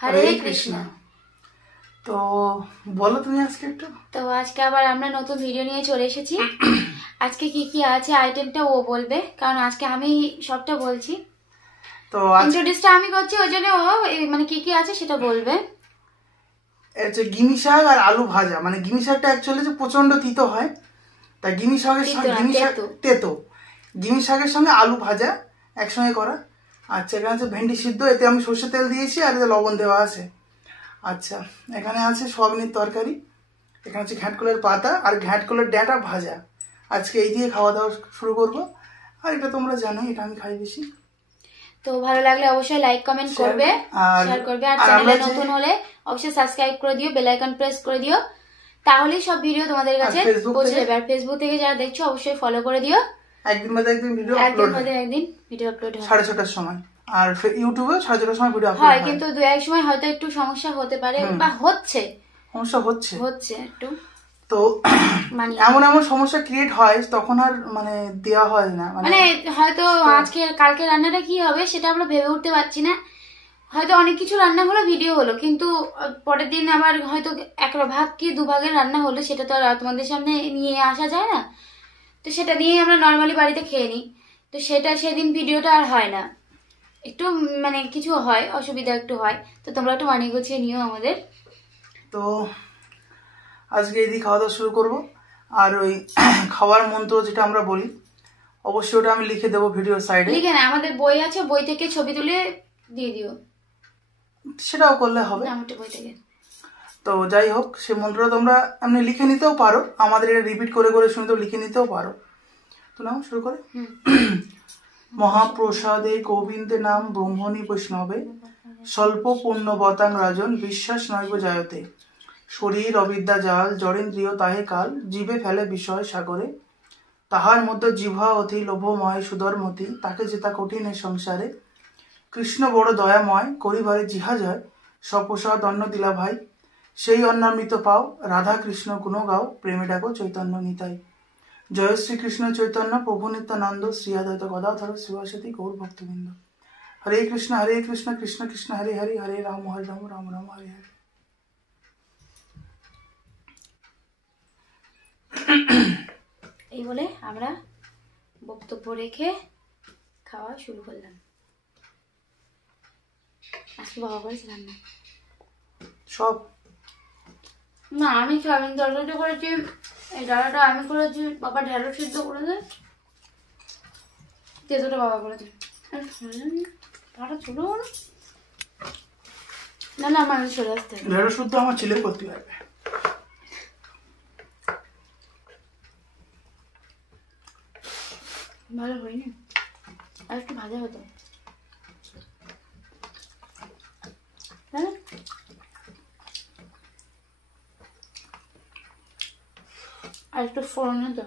হরে কৃষ্ণ। তো বলো তুমি আজকে একটু। তো আজকে আবার আমরা নতুন ভিডিও নিয়ে চলে এসেছি। আজকে কি কি আছে আইটেমটা ও বলবে, কারণ আজকে আমি সবটা বলছি। তো ইন্ট্রোডিউসটা আমি করছি, ওই জন্য ও মানে কি কি আছে সেটা বলবে। গিমি শাক আর আলু ভাজা, মানে গিমি শাকটা অ্যাকচুয়ালি যে প্রচন্ড তিতো হয়, তাই গিমি শাকের সঙ্গে গিমি শাকের সঙ্গে আলু ভাজা একসঙ্গে করা। আচ্ছা, এখানে আছে ভেন্ডি সিদ্ধ, এতে আমি সর্ষে তেল দিয়েছি আর এতে লবণ দেওয়া আছে। আচ্ছা, এখানে আছে সয়াবিনের তরকারি, এখানে আছে ঘ্যাটকলের পাতা আর ঘ্যাটকলের ডাঁটা ভাজা। আজকে এই দিয়ে খাওয়া দাওয়া শুরু করবো। আর এটা তোমরা জানো, এটা আমি খাই বেশি। তো ভালো লাগলে অবশ্যই লাইক কমেন্ট করবে, শেয়ার করবে, আর চ্যানেলে নতুন হলে অবশ্যই সাবস্ক্রাইব করে দিও, বেল আইকন প্রেস করে দিও, তাহলেই সব ভিডিও তোমাদের কাছে পৌঁছে যাবে। আর ফেসবুক থেকে যারা দেখছো অবশ্যই ফলো করে দিও। একদিন বাদে একদিন ভিডিও আপলোড হয়, একদিন ভিডিও আপলোড হয় 6:30টার সময়। আর ইউটিউবে 6:30টার সময় ভিডিও আপলোড হয়, কিন্তু দু এক সময় হয়তো একটু সমস্যা হতে পারে বা সমস্যা হচ্ছে একটু। তো এমন এমন সমস্যা ক্রিয়েট হয় তখন আর মানে দেওয়া হয় না, মানে হয়তো আজকে কালকে রান্নাটা কি হবে সেটা আমরা ভেবে উঠতে পারছি না। হয়তো অনেক কিছু রান্না হলো, ভিডিও হলো, কিন্তু পরের দিন আবার হয়তো এক ভাগ কি দুভাগের রান্না হলো, সেটা তো আর তোমাদের সামনে নিয়ে আসা যায় না। তো সেটা দিয়েই আমরা নর্মালি বাড়িতে খেয়ে নিই। তো সেটা সেদিন ভিডিওটা আর হয় না, একটু মানে কিছু হয়, অসুবিধা একটু হয়। তো তোমরা একটু মানিয়ে গুছিয়ে নিও আমাদের। তো আজকে এই দিয়ে খাওয়া দাওয়া শুরু করবো। আর ওই খাওয়ার মন্ত্র যেটা আমরা বলি, অবশ্যই ওটা আমি লিখে দেবো ভিডিওর সাইডে। লিখে না, আমাদের বই আছে, বই থেকে ছবি তুলে দিয়ে দিও, সেটাও করলে হবে। বই থেকে। তো যাই হোক, সে মন্ত্রটা তোমরা এমনি লিখে নিতেও পারো, আমাদের এটা রিপিট করে করে শুনে তো লিখে নিতেও পারো। তো নাও শুরু করে। মহাপ্রসাদে গোবিন্দে নাম ব্রহ্মণী বৈষ্ণবে, স্বল্প পুণ্যবতাং রাজন বিশ্বাস নৈব জায়তে। শরীর অবিদ্যা জাল জড়েন্দ্রিয় তাহে কাল, জীবে ফেলে বিষয় সাগরে। তাহার মধ্যে জিহ্বা অতি লোভময় সুধর্মতি, তাকে যেতা কঠিন এ সংসারে। কৃষ্ণ বড় দয়াময় করিবারে জিহা যায়, সপ্রসাদ অন্ন দিলা ভাই। সেই অন্নামৃত পাও রাধা কৃষ্ণ গুণ গাও, প্রেমে ডাকো চৈতন্য নিতাই। জয় শ্রীকৃষ্ণ চৈতন্য প্রভু নিত্যানন্দ, শ্রী অদ্বৈত গদাধর শিবাসতী গৌর ভক্তবৃন্দ। হরে কৃষ্ণ কৃষ্ণ কৃষ্ণ হরে হরে, হরে রাম রাম রাম হরে হরে। এই বলে আমরা বক্তব্য রেখে খাওয়া শুরু করলাম। আজকে বাবা করেছে রান্না সব না, আমি সয়াবিন তরকারিটা করেছি, এই ডালাটা আমি করেছি, বাবা ঢেঁড়স সিদ্ধ করেছে, তেঁতোটা বাবা করেছে। পাটা ছোট না, না আমার চলে আসতে হবে। ঢেঁড়স শুদ্ধ আমার ছেলে করতে পারবে। ভালো হয়নি, আর একটু ভাজা হতো। আর একটু ফোড়ন হতো।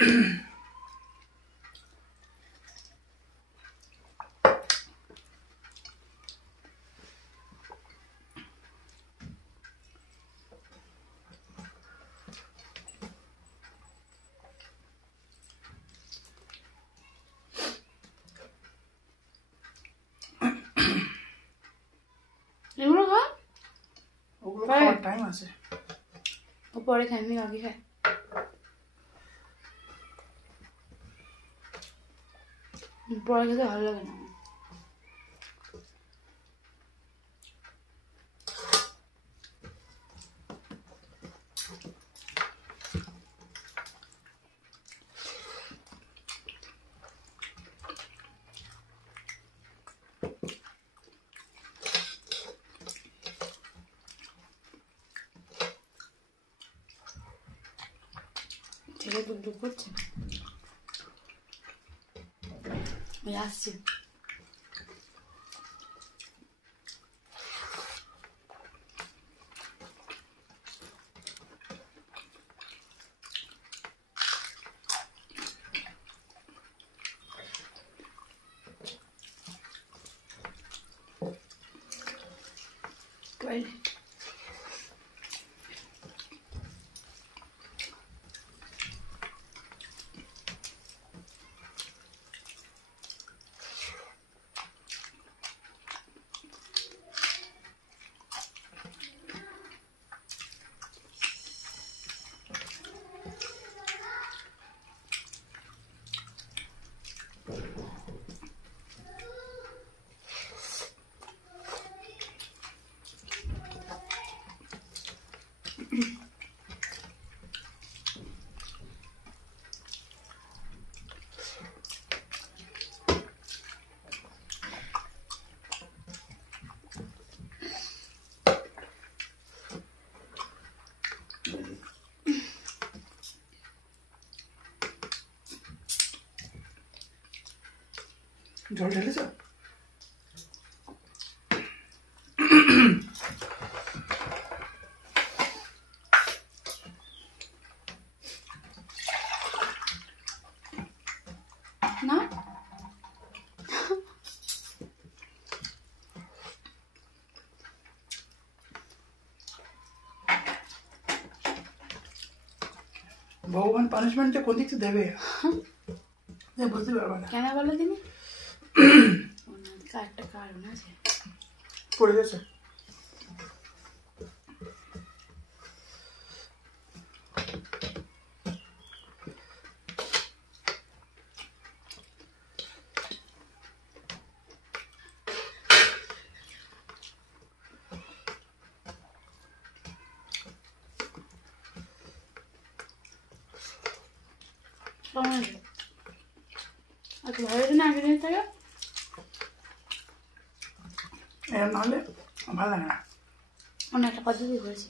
এগুলো খা, ওগুলো খাওয়ার টাইম আছে। ও পরে খাই, আমি আগে খাই। পরে খেতে ভালো লাগে না। ছেলে দুধ করছে, ওই আসছে। টয়লেট জল ঢেলেছ? না ভগবান পানিশমেন্টটা কোন দিক থেকে দেবে বুঝতে পারবে না। কেন বলো দিনি? একটা কারণ আছে। পড়ে গেছে। আচ্ছা ভালো দিন আগে দিন থাকে এরকম নাহলে ভালো লাগে না। অন্য একটা পদ্ধতি করেছি।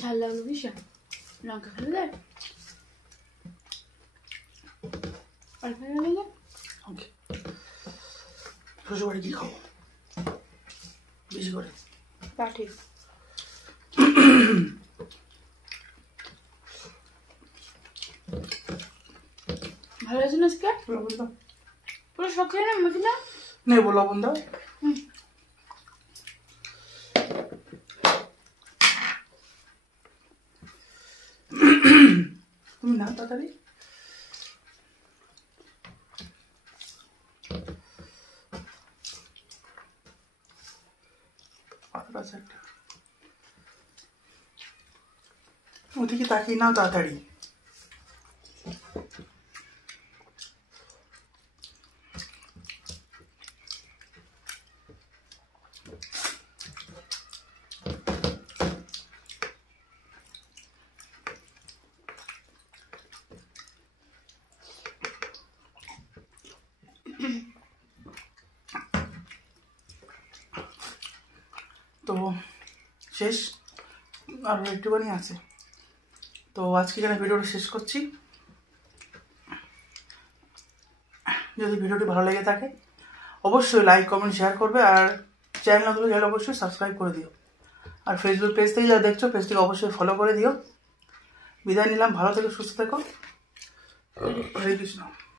ঝাল লাগলো ভীষণ। লঙ্কা ফেলে দেয় অল্প ফেলে দেয়। ওকে, শ্বশুরবাড়ি কি খাবো বেশি করে? পাঠিয়ে ভালো আছে না আজকে? লবণ দাও, পুরো সব খেয়ে না মশলা নেবো, লবণ দাও। তুমি না তাড়াতাড়ি। পাতাটা আছে একটা, ওদিকে তাকিয়ে নাও তাড়াতাড়ি। তো শেষ, আর একটুখানি আছে। তো আজকে এখানে ভিডিওটা শেষ করছি। যদি ভিডিওটি ভালো লেগে থাকে অবশ্যই লাইক কমেন্ট শেয়ার করবে, আর চ্যানেল নতুন হলে অবশ্যই সাবস্ক্রাইব করে দিও। আর ফেসবুক পেজ থেকে যারা দেখছো পেজটিকে অবশ্যই ফলো করে দিও। বিদায় নিলাম, ভালো থেকো, সুস্থ থেকো। হরে কৃষ্ণ।